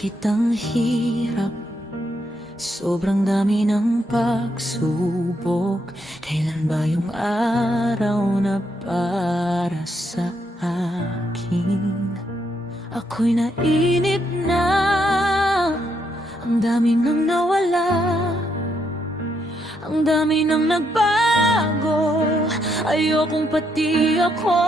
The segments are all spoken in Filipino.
Bakit ang hirap? Sobrang dami ng pagsubok. Kailan ba yung araw na para sa akin? Ako'y nainip na, ang dami nang nawala, ang dami nang nagbago. Ayokong pati ako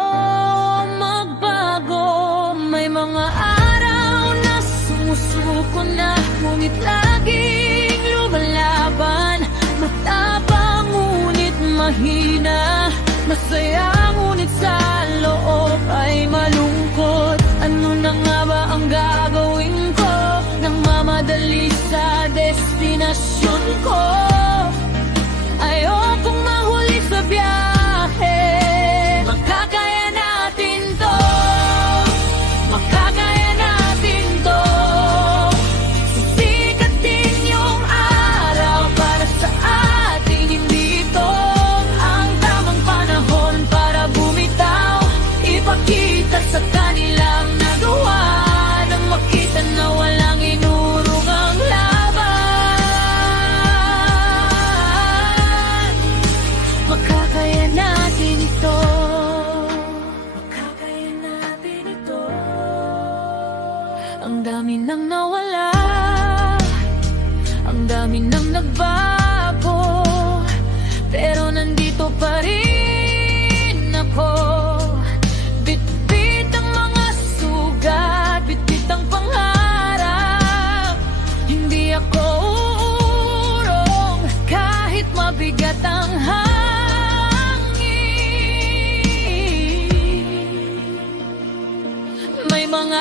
magbago. May mga araw na sumusuko na, ngunit laging lumalaban. Matapang ngunit mahina, masaya ngunit sa loob ay malungkot. Ano na nga ba ang gagawin ko nang mamadali sa destinasyon ko? Ayokong mahuli sa biyahe. Makakaya natin to, makakaya natin to. Sisikatin yung araw para sa atin. Hindi ito ang tamang panahon para bumitaw. Ipakita sa kanilang nagawa nang makita na walang inurong ang laban. Makakaya natin ito, makakaya natin ito. Ang dami nang nawala, ang dami nang nagbago, pero nandito pa rin ako. Bitbit ang mga sugat, bitbit ang pangarap. Hindi ako uurong kahit mabigat ang hangin. May mga